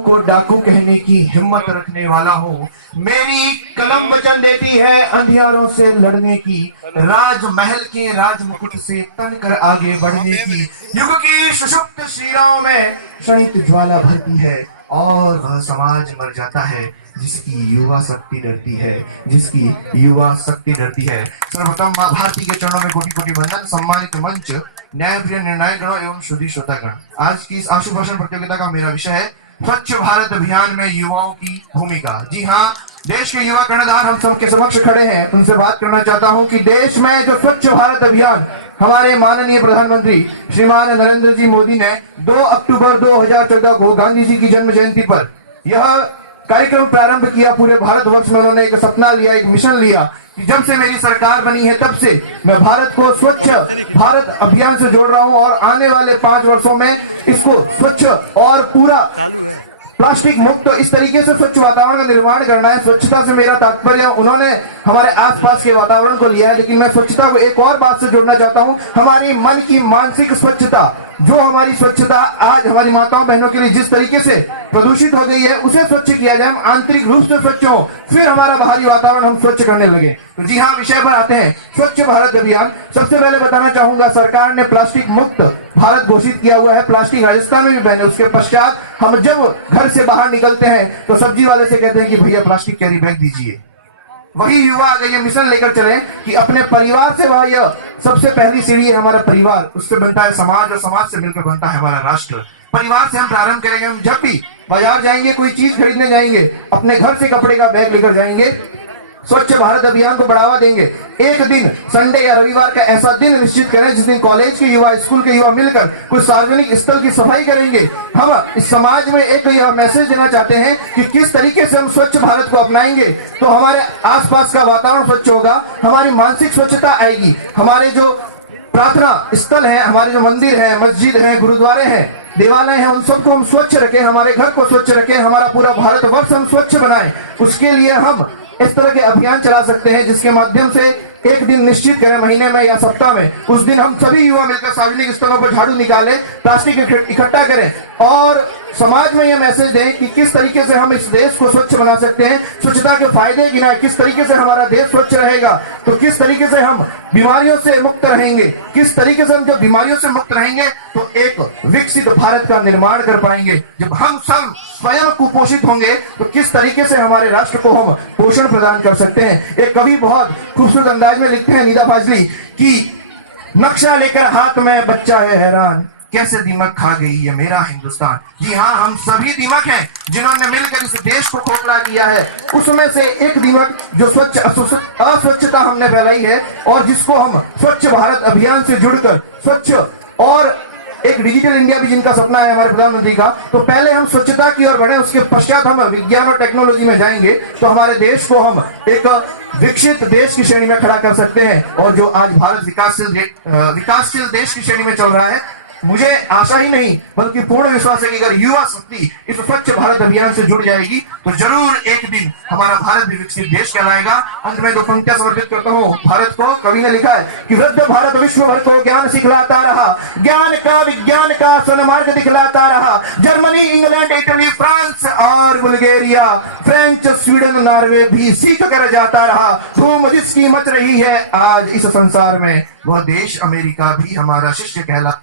को डाकू कहने की हिम्मत रखने वाला हूँ। मेरी कलम वचन देती है अंधियारों से लड़ने की, राजमहल के राजमुकुट से तनकर आगे बढ़ने की। युग की सुषुप्त शिराओं में क्षणिक ज्वाला भरती है और वह समाज मर जाता है जिसकी युवा शक्ति डरती है, जिसकी युवा शक्ति डरती है। सर्वप्रथम मां भारती के चरणों में कोटि कोटि वंदन। सम्मानित मंच, न्यायप्रिय निर्णायक गणों एवं शुद्धि श्रोतागण, आज की इस आशु भाषण प्रतियोगिता का मेरा विषय है स्वच्छ भारत अभियान में युवाओं की भूमिका। जी हाँ, देश के युवा कर्णधार हम सबके समक्ष खड़े हैं। उनसे बात करना चाहता हूं कि देश में जो स्वच्छ भारत अभियान हमारे माननीय प्रधानमंत्री श्रीमान नरेंद्र जी मोदी ने 2 अक्टूबर 2014 को गांधी जी की जन्म जयंती पर यह कार्यक्रम प्रारंभ किया। पूरे भारतवर्ष में उन्होंने एक सपना लिया, एक मिशन लिया कि जब से मेरी सरकार बनी है तब से मैं भारत को स्वच्छ भारत अभियान से जोड़ रहा हूं और आने वाले 5 वर्षों में इसको स्वच्छ और पूरा प्लास्टिक मुक्त, तो इस तरीके से स्वच्छ वातावरण का निर्माण करना है। स्वच्छता से मेरा तात्पर्य उन्होंने हमारे आसपास के वातावरण को लिया है, लेकिन मैं स्वच्छता को एक और बात से जोड़ना चाहता हूं, हमारी मन की मानसिक स्वच्छता। जो हमारी स्वच्छता आज हमारी माताओं बहनों के लिए जिस तरीके से प्रदूषित हो गई है, उसे स्वच्छ किया जाए, हम आंतरिक रूप से स्वच्छ हो, फिर हमारा बाहरी वातावरण हम स्वच्छ करने लगे। तो जी हाँ, विषय पर आते हैं, स्वच्छ भारत अभियान। सबसे पहले बताना चाहूंगा, सरकार ने प्लास्टिक मुक्त भारत घोषित किया हुआ है। प्लास्टिक राजस्थान में भी बैन है। उसके पश्चात हम जब घर से बाहर निकलते हैं तो सब्जी वाले से कहते हैं कि भैया प्लास्टिक कैरी बैग दीजिए। वही युवा अगर ये मिशन लेकर चले कि अपने परिवार से, वह यह सबसे पहली सीढ़ी है हमारा परिवार, उससे बनता है समाज और समाज से मिलकर बनता है हमारा राष्ट्र। परिवार से हम प्रारंभ करेंगे। हम जब भी बाजार जाएंगे, कोई चीज खरीदने जाएंगे, अपने घर से कपड़े का बैग लेकर जाएंगे। स्वच्छ भारत अभियान को बढ़ावा देंगे। एक दिन संडे या रविवार का ऐसा दिन निश्चित करें जिस दिन कॉलेज के युवा, स्कूल के युवा मिलकर कुछ सार्वजनिक स्थल की सफाई करेंगे। हम इस समाज में एक यह मैसेज देना चाहते हैं कि किस तरीके से हम स्वच्छ भारत को अपनाएंगे तो हमारे आसपास का वातावरण स्वच्छ होगा, हमारी मानसिक स्वच्छता आएगी, हमारे जो प्रार्थना स्थल है, हमारे जो मंदिर है, मस्जिद है, गुरुद्वारे हैं, देवालय हैं, उन सबको हम स्वच्छ रखें, हमारे घर को स्वच्छ रखें, हमारा पूरा भारतवर्ष हम स्वच्छ बनाएं। उसके लिए हम इस तरह के अभियान चला सकते हैं जिसके माध्यम से एक दिन निश्चित करें, महीने में या सप्ताह में, उस दिन हम सभी युवा मिलकर सार्वजनिक स्थलों पर झाड़ू निकालें, प्लास्टिक इकट्ठा करें और समाज में यह मैसेज दें कि किस तरीके से हम इस देश को स्वच्छ बना सकते हैं, स्वच्छता के फायदे गिनाएं, किस तरीके से हमारा देश स्वच्छ रहेगा तो किस तरीके से हम बीमारियों से मुक्त रहेंगे, किस तरीके से हम जब बीमारियों से मुक्त रहेंगे तो एक विकसित भारत का निर्माण कर पाएंगे। जब हम सब स्वयं कुपोषित होंगे तो किस तरीके से हमारे राष्ट्र को हम पोषण प्रदान कर सकते हैं। एक कवि बहुत खूबसूरत अंदाज में लिखते हैं, निदा फाजली, कि नक्शा लेकर हाथ में बच्चा है हैरान, कैसे दीमक खा गई ये मेरा हिंदुस्तान। जी हाँ, हम सभी दीमक हैं जिन्होंने मिलकर इस देश को खोखला किया है। उसमें से एक दीमक जो स्वच्छ अस्वच्छता हमने फैलाई है और जिसको हम स्वच्छ भारत अभियान से जुड़कर स्वच्छ और एक डिजिटल इंडिया भी जिनका सपना है हमारे प्रधानमंत्री का, तो पहले हम स्वच्छता की ओर बढ़े, उसके पश्चात हम विज्ञान और टेक्नोलॉजी में जाएंगे तो हमारे देश को हम एक विकसित देश की श्रेणी में खड़ा कर सकते हैं। और जो आज भारत विकासशील देश की श्रेणी में चल रहा है, मुझे आशा ही नहीं बल्कि पूर्ण विश्वास है कि अगर युवा शक्ति इस स्वच्छ भारत अभियान से जुड़ जाएगी तो जरूर एक दिन हमारा भारत भी विकसित देश कहलाएगा। अंत में 2 पंक्तियां समर्पित करता हूँ भारत को। कवि ने लिखा है कि वृद्ध भारत विश्व भर को ज्ञान सिखलाता रहा, ज्ञान का विज्ञान का सन्मार्ग दिखलाता रहा। जर्मनी, इंग्लैंड, इटली, फ्रांस और बुल्गारिया, फ्रेंच, स्वीडन, नॉर्वे भी सीख कर जाता रहा। धूम जिसकी मच रही है आज इस संसार में, वह देश अमेरिका भी हमारा शिष्य कहला।